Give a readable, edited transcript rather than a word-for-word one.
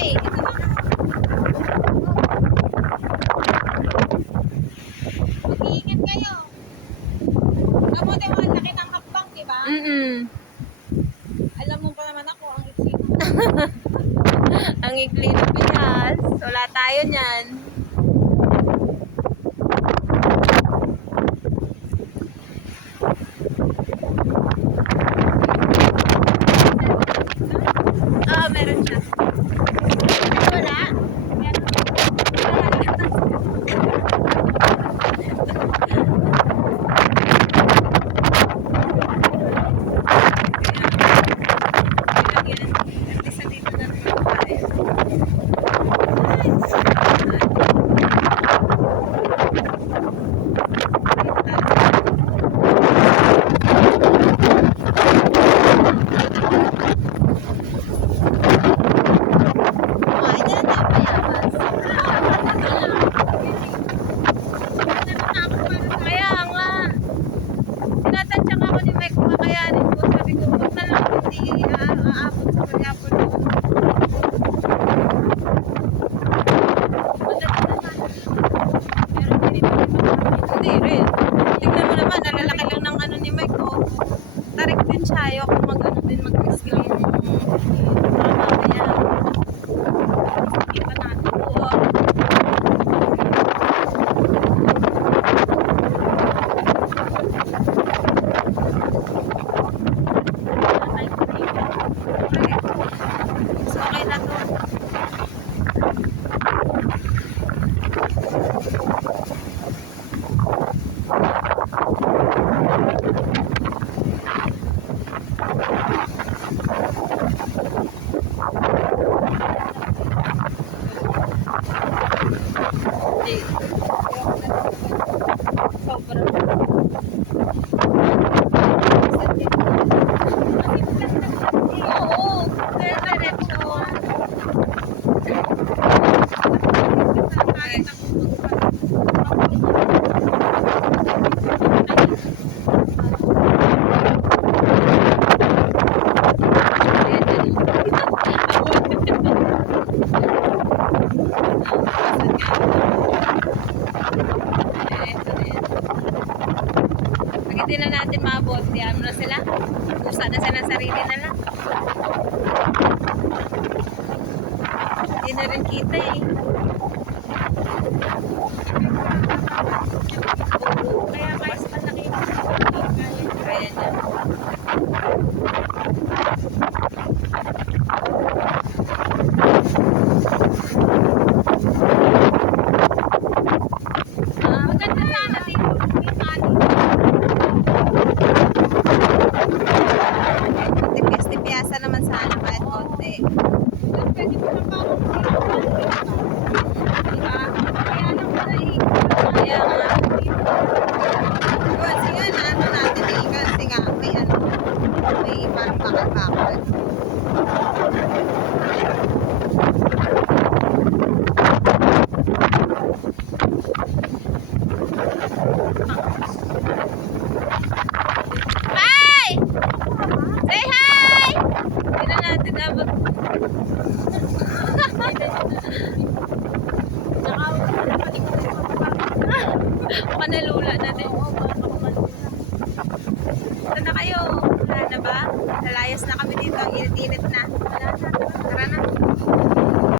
kami. Mag-iingat kayo. Kamote mo ang laki ng hakbang, di ba? Alam mo pa naman ako, ang iksi. Ang ikli ng Pinas. Wala tayo niyan. Meron siya. Wala. Kaya nga. Tinatansyak ako ni Mike kung kakayanin ko. Sabi ko, huwag na lang hindi aabot sa Quiapo doon. Hindi rin. Tignan mo naman, nalalaki lang ng ano ni Mike ko. Tarik din siya. Ayoko mag-ano din, mag-screen. Mamaya. Kita natin po. So, okay na to. Oo, diretso. Pag hindi na natin maabot, diyan na sila. Pusa na sila sarili na lang. Hindi na rin kita eh. Kaya mas malaki yung Kaya niya. maganda sana dito. Tipiyasa naman sana kahit konti. Pwede mo na parang diba? Kaya lang pala eh. Kaya nga. Kasi nga na ano natin eh. Kasi nga may ano. May parang bakal-bakal. Hi! Say hi! Hindi na natin abot. Baka nalula